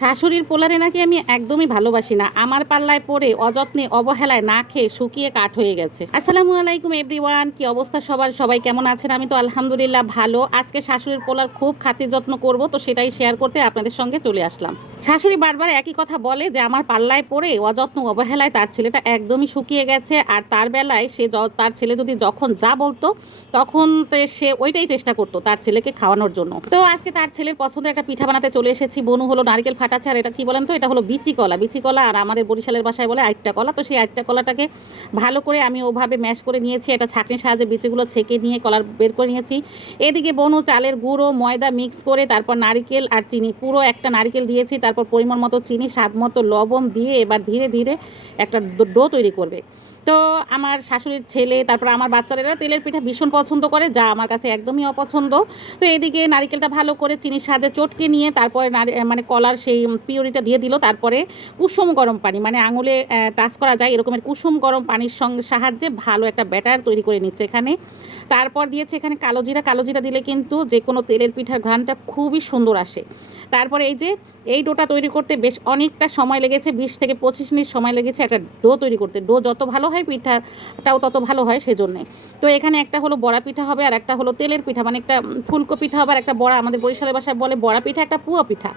শাশুড়ির পোলারে নাকি আমি একদমই ভালোবাসি না। আমার পাল্লায় পড়ে অযত্নে অবহেলায় না খেয়ে শুকিয়ে কাঠ হয়ে গেছে। আসসালামু আলাইকুম, এভরিওয়ান। কি অবস্থা সবার? সবাই কেমন আছেন? আমি তো আলহামদুলিল্লাহ ভালো। আজকে শাশুড়ির পোলার খুব খাতির যত্ন করব, তো সেটাই শেয়ার করতে আপনাদের সঙ্গে চলে আসলাম। শাশুড়ি বারবার একই কথা বলে যে, আমার পাল্লায় পড়ে অযত্ন অবহেলায় তার ছেলেটা একদমই শুকিয়ে গেছে আর তার বেলায় সে তার ছেলে যদি যখন যা বলতো, তখন সে ওইটাই চেষ্টা করতো তার ছেলেকে খাওয়ানোর জন্য। তো আজকে তার ছেলের পছন্দের একটা পিঠা বানাতে চলে এসেছি। বনু হলো নারকেল ফাটাচ্ছে আর এটা কি বলেন তো? এটা হলো বিচি কলা। বিচি কলা আর আমাদের বরিশালের বাসায় বলে আইটটা কলা। তো সেই আইটটা কলাটাকে ভালো করে আমি ওভাবে ম্যাশ করে নিয়েছি। এটা ছাঁকনির সাহায্যে বিচিগুলো ছেঁকে নিয়ে কলার বের করে নিয়েছি। এদিকে বনু চালের গুঁড়ো, ময়দা মিক্স করে তারপর নারিকেল আর চিনি পুরো একটা নারিকেল দিয়েছি। তারপর পরিমাণ মতো চিনি, স্বাদ মতো লবণ দিয়ে এবার ধীরে ধীরে একটা ডো- তৈরি করবে। তো আমার শাশুড়ির ছেলে, তারপর আমার বাচ্চারা তেলের পিঠা ভীষণ পছন্দ করে, যা আমার কাছে একদমই অপছন্দ। তো এদিকে নারিকেলটা ভালো করে চিনির সাহায্যে চটকে নিয়ে, তারপরে মানে কলার সেই পিউরিটা দিয়ে দিল, তারপরে কুসুম গরম পানি মানে আঙুলে টাচ করা যায় এরকমের কুসুম গরম পানির সঙ্গে সাহায্যে ভালো একটা ব্যাটার তৈরি করে নিচ্ছে এখানে। তারপর দিয়েছে এখানে কালো জিরা কালো জিরা দিলে কিন্তু যে কোনো তেলের পিঠার ঘ্রাণটা খুবই সুন্দর আসে। তারপরে এই যে, এই ডোটা তৈরি করতে বেশ অনেকটা সময় লেগেছে, বিশ থেকে পঁচিশ মিনিট সময় লেগেছে একটা ডো তৈরি করতে। ডো যত ভালো হয়, পিঠাটাও তত ভালো হয় সেজন্যে। তো এখানে একটা হলো বড়া পিঠা হবে আর একটা হলো তেলের পিঠা মানে একটা ফুলকো পিঠা হবে আর একটা বড়া। আমাদের বরিশালের বাসায় বলে বড়া পিঠা, একটা পুয়া পিঠা।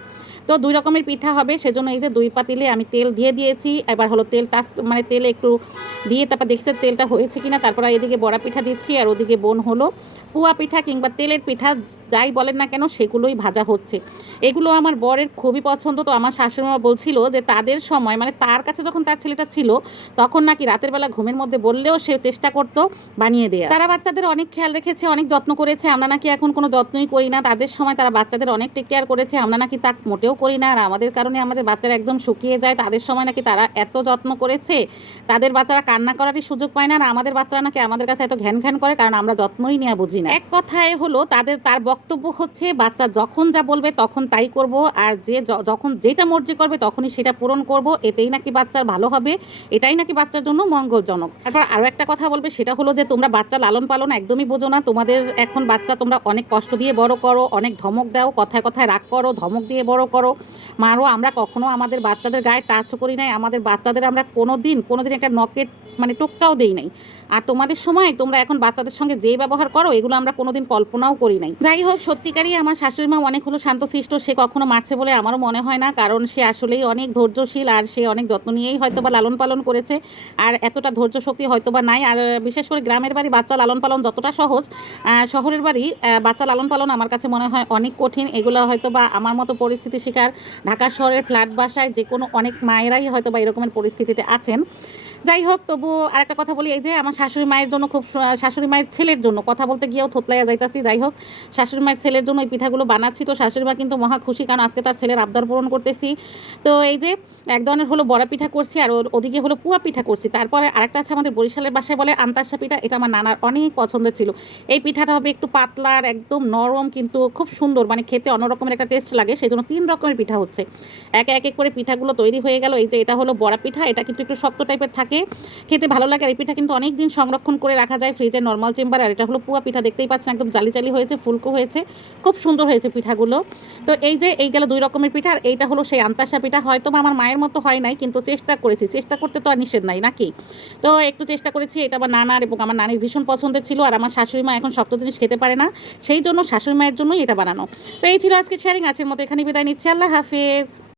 তো দুই রকমের পিঠা হবে, সেজন্য এই যে দুই পাতিলে আমি তেল দিয়ে দিয়েছি। এবার হলো তেল টাচ মানে তেল একটু দিয়ে তারপর দেখছে তেলটা হয়েছে কিনা, তারপর এদিকে বড়া পিঠা দিচ্ছি আর ওদিকে বোন হলো পুয়া পিঠা কিংবা তেলের পিঠা, যাই বলেন না কেন, সেগুলোই ভাজা হচ্ছে। এগুলো আমার বরের খুবই পছন্দ, তো আমার শাশুড়িমা বলছিল যে তাদের সময় মানে তার কাছে যখন তার ছেলেটা ছিল, তখন নাকি রাতের বেলা ঘুমের মধ্যে বললেও সে চেষ্টা করতো বানিয়ে দেয়া। তারা বাচ্চাদের অনেক খেয়াল রেখেছে, অনেক যত্ন করেছে। আমরা নাকি এখন কোনো যত্নই করি না। তাদের সময় তারা বাচ্চাদের অনেক টেক কেয়ার করেছে। আমরা নাকি তা মোটেও করি না। আর আমাদের কারণে আমাদের বাচ্চারা একদম শুকিয়ে যায়। তাদের সময় নাকি তারা এত যত্ন করেছে। তাদের বাচ্চারা কান্না করারই সুযোগ পায় না। আর আমাদের বাচ্চারা নাকি আমাদের কাছে এত ঘ্যান ঘ্যান করে, কারণ আমরা যত্নই নেওয়া বুঝি না। এক কথায় হলো, তাদের, তার বক্তব্য হচ্ছে, বাচ্চা যখন যা বলবে তখন তাই করব। আর যে যখন যেটা মর্জি করবে তখনই সেটা পূরণ করব। এতেই নাকি বাচ্চার ভালো হবে। এটাই নাকি বাচ্চার জন্য মঙ্গলজনক তারপর আরও একটা কথা বলবে, সেটা হলো যে তোমরা বাচ্চা লালন পালন একদমই বোঝো না। তোমাদের এখন বাচ্চা তোমরা অনেক কষ্ট দিয়ে বড় করো, অনেক ধমক দাও, কথায় কথায় রাগ করো, ধমক দিয়ে বড় করো। মারো, আমরা কখনো আমাদের বাচ্চাদের গায়ে টাচ করি নাই, আমাদের বাচ্চাদের আমরা কোনো দিন কোনো দিন একটা নকেট মানে টোক্কাও দেই নাই। আর তোমাদের সময় তোমরা এখন বাচ্চাদের সঙ্গে যে ব্যবহার করো, এগুলো আমরা কোনোদিন কল্পনাও করি নাই। যাই হোক, সত্যিকারই আমার শাশুড়ি মা অনেক হলো শান্তশিষ্ট, সে কখনো মারছে বলে আমারও মনে হয় না, কারণ সে আসলেই অনেক ধৈর্যশীল আর সে অনেক যত্ন নিয়েই হয়তো বা লালন পালন করেছে। আর এতটা ধৈর্য শক্তি হয়তো বা নাই, আর বিশেষ করে গ্রামের বাড়ি বাচ্চা লালন পালন যতটা সহজ শহরের বাড়ি বাচ্চা লালন পালন আমার কাছে মনে হয় অনেক কঠিন। এগুলো হয়তো বা আমার মতো পরিস্থিতি শিকার ঢাকা শহরের ফ্ল্যাট বাসায় যে কোনো অনেক মায়েরাই হয়তো বা এরকমের পরিস্থিতিতে আছেন। যাই হোক, তবু আরেকটা কথা বলি, এই যে আমার শাশুড়ি মায়ের জন্য খুব শাশুড়ি মায়ের ছেলের জন্য কথা বলতে গিয়েও থোতলাইয়া যাইতাছি, যাই হোক। শাশুড়ি মায়ের ছেলের জন্য এই পিঠাগুলো বানাচ্ছি, তো শাশুড়ি মা কিন্তু মহা খুশি, কারণ আজকে তার ছেলের আবদার পূরণ করতেছি। তো এই যে এক ধরনের হলো বড়া পিঠা করছি, আর ওর ওদিকে হলো পুয়া পিঠা করছি। তারপরে আরেকটা আছে আমাদের বরিশালের বাসায় বলে আন্তাসা পিঠা, এটা আমার নানার অনেক পছন্দের ছিল। এই পিঠাটা হবে একটু পাতলা আর একদম নরম, কিন্তু খুব সুন্দর মানে খেতে অন্যরকমের একটা টেস্ট লাগে সেই জন্য তিন রকমের পিঠা হচ্ছে। একে এক এক করে পিঠাগুলো তৈরি হয়ে গেল, এই যে এটা হলো বড়া পিঠা, এটা কিন্তু একটু শক্ত টাইপের থাকে খেতে ভালো লাগে আর এই পিঠা কিন্তু অনেক দিন সংরক্ষণ করে রাখা যায়, ফ্রিজের নর্মাল চেম্বার আর এটা হলো পুয়া পিঠা, দেখতেই পাচ্ছেন একদম জালি জালি হয়েছে, ফুলকো হয়েছে, খুব সুন্দর হয়েছে পিঠাগুলো। তো এই যে এই গেলো দুই রকমের পিঠা, আর এইটা হলো সেই আন্তাসা পিঠা হয়তো আমার মায়ের মতো হয় নাই, কিন্তু চেষ্টা করেছি, চেষ্টা করতে তো আর নিষেধ নাই, নাকি? তো একটু চেষ্টা করেছি, এটা আমার নানার এবং আমার নানির ভীষণ পছন্দের ছিল, আর আমার শাশুড়ি মা এখন শক্ত জিনিস খেতে পারে না, সেই জন্য শাশুড়ি মায়ের জন্যই এটা বানানো। তো এই ছিল আজকে শেয়ারিং আজকের মতো এখানে বিদায় নিচ্ছি, আল্লাহ হাফিজ।